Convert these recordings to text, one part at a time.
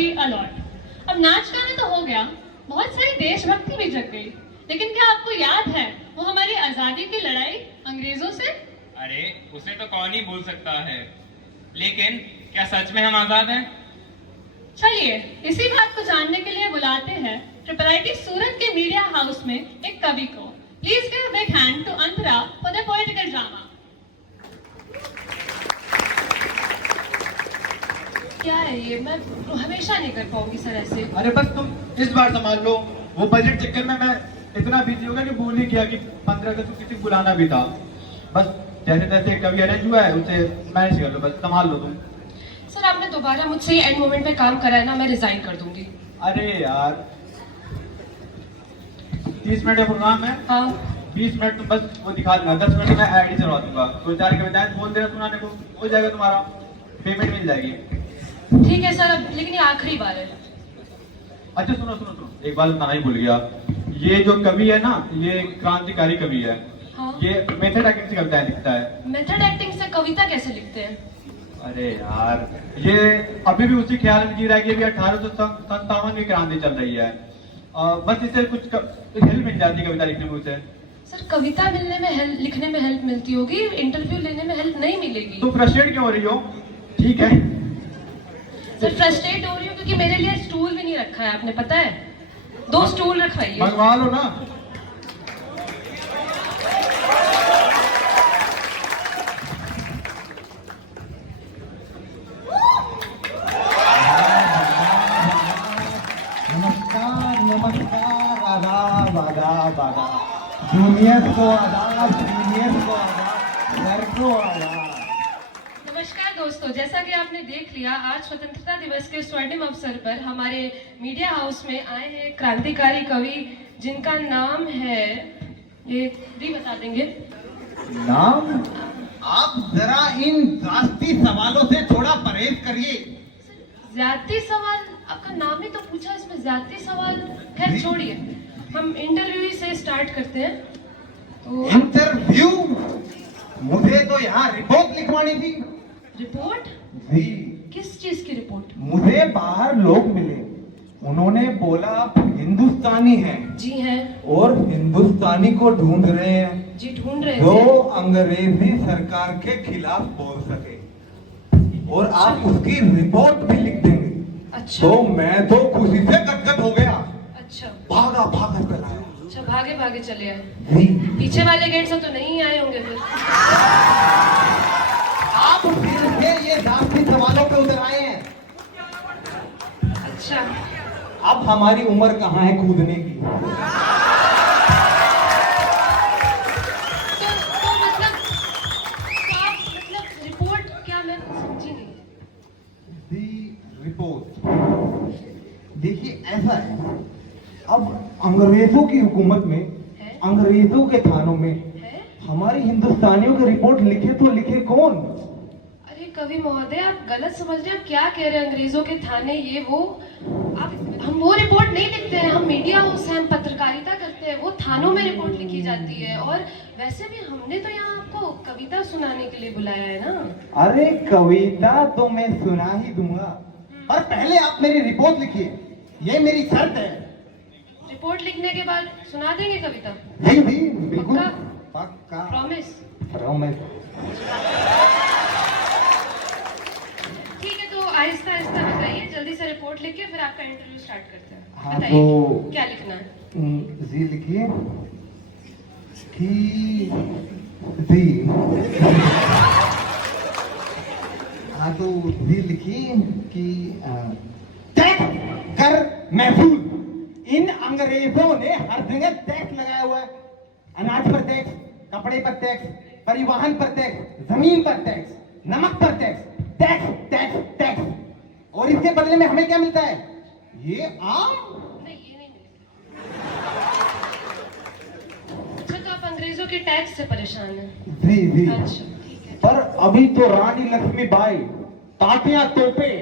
थी अलॉट। अब नाच गाना तो हो गया, बहुत सारी देशभक्ति भी जग गई, लेकिन क्या आपको याद है वो हमारी आजादी की लड़ाई अंग्रेजों से? अरे उसे तो कौन ही भूल सकता है, लेकिन क्या सच में हम आजाद हैं? चलिए इसी बात को जानने के लिए बुलाते हैं ट्रिपल सूरत के मीडिया हाउस में एक कवि को। Please give a big hand to Antara for the poetical drama. क्या है ये, मैं हमेशा नहीं कर पाऊंगी सर ऐसे। अरे बस तुम इस बार संभाल लो, वो बजट चक्कर में मैं इतना बिजी हो गया कि भूल ही किया कि 15 अगस्त को किसी को बुलाना भी था। बस जैसे तैसे कभी अरेंज हुआ है उसे मैनेज कर लो, बस संभाल लो तुम। सर आपने दोबारा मुझसे एंड मोमेंट पे काम करा है ना, मैं रिजाइन कर दूंगी। अरे यार 30 मिनट का प्रोग्राम है। हाँ 20 मिनट तुम बस वो दिखा देना, 10 मिनट में आईडी चलवा दूंगा, 2-4 कविताएं बोल देना सुनाने को, हो जाएगा तुम्हारा, पेमेंट मिल जाएगी। ठीक है सर, अब लेकिन ये आखिरी बार है। अच्छा सुनो सुनो सुनो, एक बात बताना ही भूल गया, ये जो कवि है ना ये क्रांतिकारी कवि है। हाँ? ये मेथड एक्टिंग से कविताएं लिखता है। मेथड एक्टिंग से कविता कैसे लिखते हैं? अरे यार ये अभी भी उसी ख्याल में जी रहा है कि अभी 1857 की क्रांति चल रही है। बस इसे कुछ हेल्प मिल जाती है कविता लिखने में उसे। सर कविता मिलने में हेल्प, लिखने में हेल्प मिलती होगी, इंटरव्यू लेने में हेल्प नहीं मिलेगी। तो फ्रस्ट्रेट क्यों हो रही हो? ठीक है सर फ्रस्ट्रेट हो रही हूँ क्योंकि मेरे लिए स्टूल भी नहीं रखा है आपने, पता है? 2 स्टूल रखवाइए। मंगवा लो ना। नमस्कार, आदाब आदाब आदाब, जूनियर को आदाब, सीनियर को आदाब, सर को आदाब। नमस्कार दोस्तों, जैसा कि आपने देख लिया आज स्वतंत्रता दिवस के स्वर्णिम अवसर पर हमारे मीडिया हाउस में आए हैं क्रांतिकारी कवि जिनका नाम है, ये भी बता देंगे नाम? आप जरा इन जाती सवालों से थोड़ा परहेज करिए। ज्यादती सवाल? आपका नाम ही तो पूछा, इसमें ज्यादती सवाल? खैर छोड़िए, हम इंटरव्यू से स्टार्ट करते हैं। तो इंटरव्यू? मुझे तो यहाँ रिपोर्ट लिखवानी थी। रिपोर्ट? जी। किस चीज की रिपोर्ट? मुझे बाहर लोग मिले, उन्होंने बोला आप हिंदुस्तानी हैं। जी हैं। और हिंदुस्तानी को ढूंढ रहे हैं जी ढूंढ रहे जो थे। अंग्रेजी सरकार के खिलाफ बोल सके और आप उसकी रिपोर्ट भी लिख देंगे। अच्छा। तो मैं तो खुशी से गदगद हो गया। अच्छा भागा भागा चला आया। अच्छा, भागे भागे चले आए। जी। पीछे वाले गेट से तो नहीं आए होंगे फिर? आप फिर से ये जाती सवालों पे उतर आए हैं। अच्छा अब हमारी उम्र कहाँ है कूदने की? तो मतलब, तो आप मतलब रिपोर्ट क्या, मैं समझी नहीं। रिपोर्ट देखिए ऐसा है, अब अंग्रेजों की हुकूमत में है? अंग्रेजों के थानों में है? हमारी हिंदुस्तानियों की रिपोर्ट लिखे तो लिखे कौन? अरे कवि महोदय आप गलत समझ रहे हैं, क्या कह रहे हैं? अंग्रेजों के थाने ये वो, आप, हम वो रिपोर्ट नहीं लिखते हैं, हम मीडिया हाउस हैं, हम पत्रकारिता करते हैं, वो थानों में रिपोर्ट लिखी जाती है। और वैसे भी हमने तो यहाँ आपको कविता सुनाने के लिए बुलाया है ना। अरे कविता तो मैं सुना ही दूंगा, पर पहले आप मेरी रिपोर्ट लिखिए, ये मेरी शर्त है। रिपोर्ट लिखने के बाद सुना देंगे कविता? जी जी बिल्कुल पक्का? पक्का प्रॉमिस? प्रॉमिस। ठीक है, तो आहिस्ता आहिस्ता बताइए, जल्दी से रिपोर्ट लिख के फिर आपका इंटरव्यू स्टार्ट करते हैं। हाँ, बताइए तो क्या लिखना है? जी लिखिए कि जी। हाँ तो जी लिखिए कि टैक्स कर महसूल, इन अंग्रेजों ने हर जगह टैक्स लगाया हुआ है। अनाज पर टैक्स, कपड़े पर टैक्स, परिवहन पर टैक्स, जमीन पर टैक्स, नमक पर टैक्स, टैक्स टैक्स टैक्स। और इसके बदले में हमें क्या मिलता है? ये आम। नहीं ये नहीं मिलेगा। अच्छा तो आप अंग्रेजों के टैक्स से परेशान हैं? जी जी। अच्छा ठीक है। पर अभी तो रानी लक्ष्मीबाई, तात्या तोपे,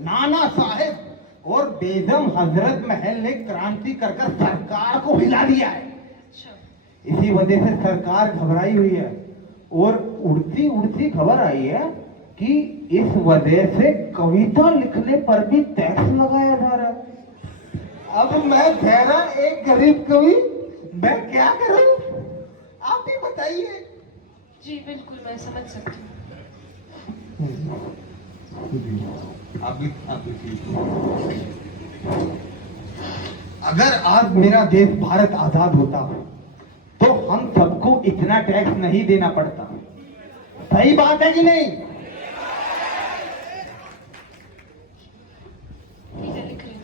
नाना साहेब और बेगम हजरत महल ने क्रांति कर सरकार को हिला दिया है। अच्छा इसी वजह से सरकार घबराई हुई है और उड़ती उड़ती खबर आई है कि इस वजह से कविता लिखने पर भी टैक्स लगाया अब मैं ठहरा एक गरीब कवि, मैं क्या करूं? आप ही बताइए। जी बिल्कुल, मैं समझ सकती हूँ। अगर आज मेरा देश भारत आजाद होता तो हम सबको इतना टैक्स नहीं देना पड़ता। सही बात है कि नहीं? ठीक है, लिख रही हूँ।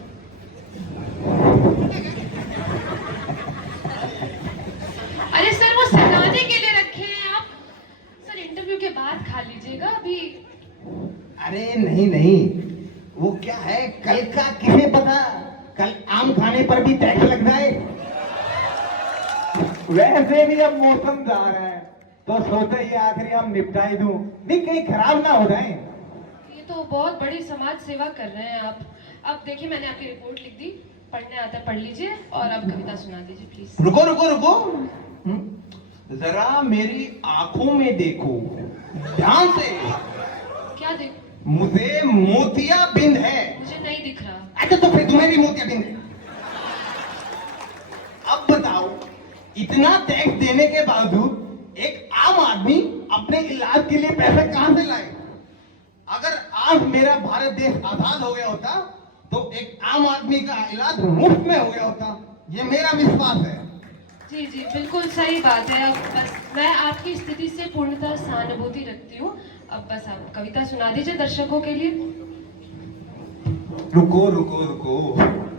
अरे सर, वो सजाने के लिए रखे हैं आप। सर इंटरव्यू के बाद खा लीजिएगा अभी। अरे नहीं, वो क्या है, कल का किसे पता, कल आम खाने पर भी टैक्स लग जाए। वैसे भी अब मौसम जा रहा है तो सोचा ये आखिरी हम निपटा ही दूं, नहीं कहीं खराब ना हो जाए। ये तो बहुत बड़ी समाज सेवा कर रहे हैं आप। अब देखिए, मैंने आपकी रिपोर्ट लिख दी, पढ़ने आता है पढ़ लीजिए और अब कविता सुना दीजिए प्लीज। रुको, जरा मेरी आंखों में देखो ध्यान से। क्या देख? मुझे मोतिया बिंद है। मुझे नहीं दिख रहा। अच्छा तो फिर तुम्हें भी मोतिया बिंद है। अब बताओ, इतना टैक्स देने के बावजूद एक आम आदमी अपने इलाज के लिए पैसा कहां से लाए? अगर आज मेरा भारत देश आजाद हो गया होता तो एक आम आदमी का इलाज मुफ्त में हो गया होता। ये मेरा विश्वास है। जी जी बिल्कुल सही बात है। अब बस मैं आपकी स्थिति से पूर्णतः सहानुभूति रखती हूँ। अब बस आप कविता सुना दीजिए दर्शकों के लिए। रुको,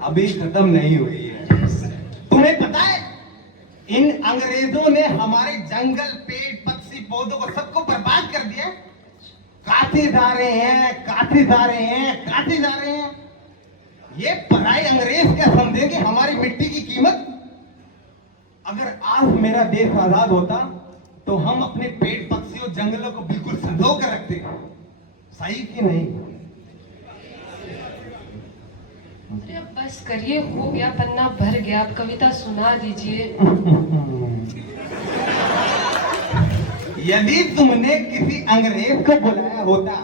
अभी खत्म नहीं हुई है। तुम्हें पता है, इन अंग्रेजों ने हमारे जंगल, पेड़, पक्षी, पौधों को सबको बर्बाद कर दिया। काटे जा रहे हैं। ये पराई अंग्रेज क्या समझेंगे हमारी मिट्टी की कीमत? अगर आज मेरा देश आजाद होता तो हम अपने पेड़, पक्षियों, जंगलों को बिल्कुल संजो कर रखते। सही कि नहीं? अरे अब बस करिए, हो गया, पन्ना भर गया। अब कविता सुना दीजिए। यदि तुमने किसी अंग्रेज को बुलाया होता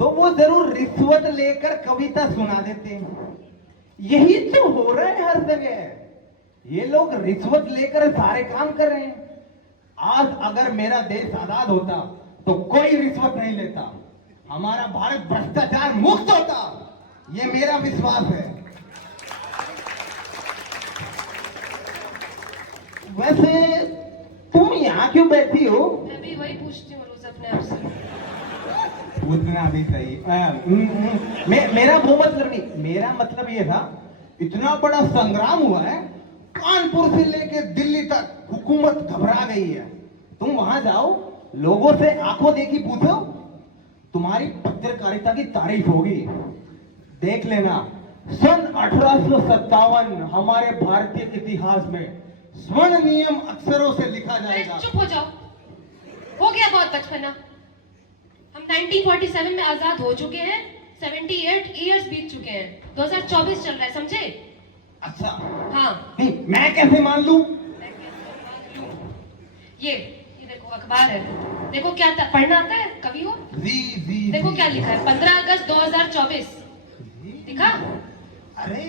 तो वो जरूर रिश्वत लेकर कविता सुना देते। यही तो हो रहा है हर जगह। ये लोग रिश्वत लेकर सारे काम कर रहे हैं। आज अगर मेरा देश आजाद होता तो कोई रिश्वत नहीं लेता, हमारा भारत भ्रष्टाचार मुक्त होता। ये मेरा विश्वास है। वैसे तुम यहाँ क्यों बैठी हो? मैं भी वही पूछती हूँ रोज अपने आप से। उतना भी सही। मेरा वो मतलब नहीं, मेरा मतलब ये था, इतना बड़ा संग्राम हुआ है, कानपुर से लेकर दिल्ली तक हुकूमत घबरा गई है। तुम वहां जाओ, लोगों से आंखों देखी पूछो, तुम्हारी पत्रकारिता की तारीफ होगी। देख लेना, सन 1857 हमारे भारतीय इतिहास में स्वर्ण नियम अक्षरों से लिखा अरे जाएगा। चुप हो जाओ, हो गया बहुत बचपना। हम 1947 में आजाद हो चुके हैं। 78 इयर्स बीत चुके हैं। 2024 चल रहा है, समझे? अच्छा, हाँ। नहीं मैं कैसे मान लूं? ये देखो अखबार है, देखो क्या पढ़ना आता है, कवि हो? जी देखो क्या लिखा है, 15 अगस्त 2024 दिखा? अरे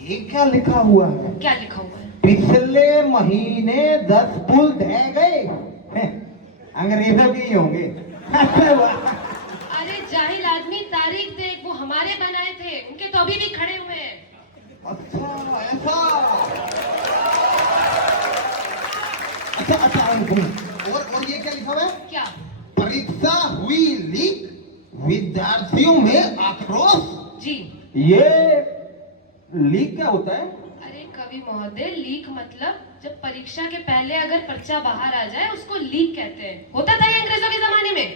ये क्या लिखा हुआ है? क्या लिखा हुआ है? पिछले महीने 10 पुल ढह गए। अंग्रेजों के ही होंगे। अरे जाहिल आदमी, तारीख देख, वो हमारे बनाए थे, उनके तो अभी भी खड़े हुए हैं। अच्छा ऐसा। अच्छा और ये क्या लिखा हुआ है? क्या? परीक्षा हुई लीक, विद्यार्थियों में आक्रोश। जी। ये लीक क्या होता है? अरे कवि महोदय, लीक मतलब जब परीक्षा के पहले अगर पर्चा बाहर आ जाए उसको लीक कहते हैं। होता था ये अंग्रेजों के जमाने में।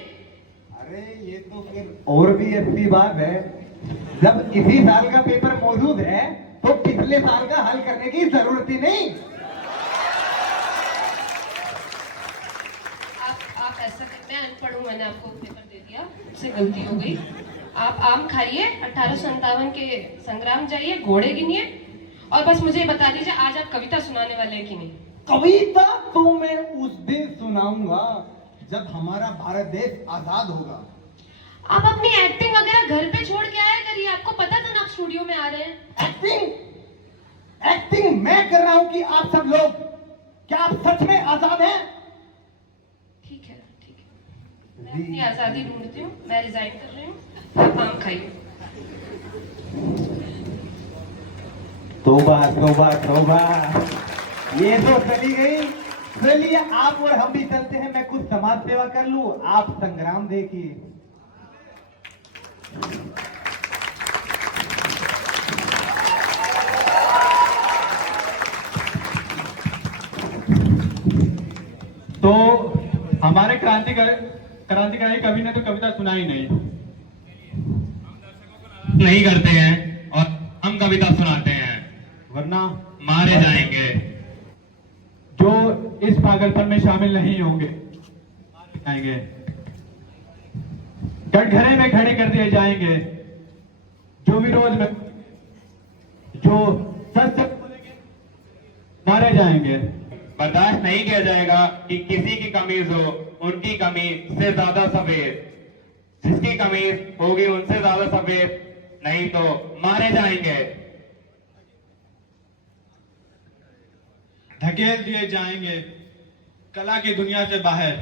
अरे ये तो फिर और भी अच्छी बात है, जब इसी साल का पेपर मौजूद है तो पिछले साल का हल करने की जरूरत ही नहीं। आप ऐसा करते हैं, अनपढ़ हूं, मैंने आपको पेपर दे दिया, मुझसे गलती हो गई। आप आम खाइए, 1857 के संग्राम जाइए, घोड़े गिनिए और बस मुझे बता दीजिए आज आप कविता सुनाने वाले हैं कि नहीं। कविता तो मैं उस दिन सुनाऊंगा जब हमारा भारत देश आजाद होगा। आप अपनी एक्टिंग वगैरह घर पे छोड़ के आया करिए, आपको पता था ना आप स्टूडियो में आ रहे हैं। एक्टिंग एक्टिंग मैं कर रहा हूं कि आप सब लोग, क्या आप सच में आजाद हैं? ठीक है मैं अपनी आजादी ढूंढती हूँ, मैं रिजाइन कर रही हूँ, आप आम खाइए। तौबा तौबा तौबा, ये तो चली गई। चलिए आप और हम भी चलते हैं, मैं कुछ समाज सेवा कर लूं, आप संग्राम देखिए। तो हमारे क्रांतिकारी कवि ने तो कविता सुनाई नहीं। नहीं करते हैं और हम कविता सुनाते हैं, वरना मारे जाएंगे। जो इस पागलपन में शामिल नहीं होंगे मारे जाएंगे, कटघरे में खड़े कर दिए जाएंगे। जो विरोध में, जो सच बोलेंगे मारे जाएंगे। बर्दाश्त नहीं किया जाएगा कि किसी की कमीज हो उनकी कमीज से ज्यादा सफेद, जिसकी कमीज होगी उनसे ज्यादा सफेद, नहीं तो मारे जाएंगे। धकेल दिए जाएंगे कला की दुनिया से बाहर।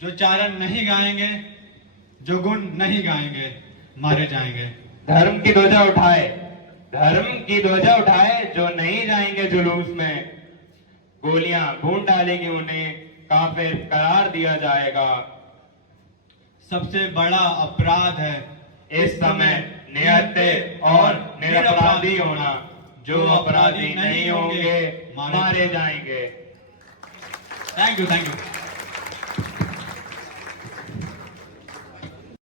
जो चारण नहीं गाएंगे, जो गुण नहीं गाएंगे, मारे जाएंगे। धर्म की ध्वजा उठाए, धर्म की ध्वजा उठाए जो नहीं जाएंगे जुलूस में, गोलियां भून डालेंगी उन्हें, काफिर करार दिया जाएगा। सबसे बड़ा अपराध है इस समय निहत्थे और निरपराधी होना। जो अपराधी नहीं होंगे मारे जाएंगे। Thank you.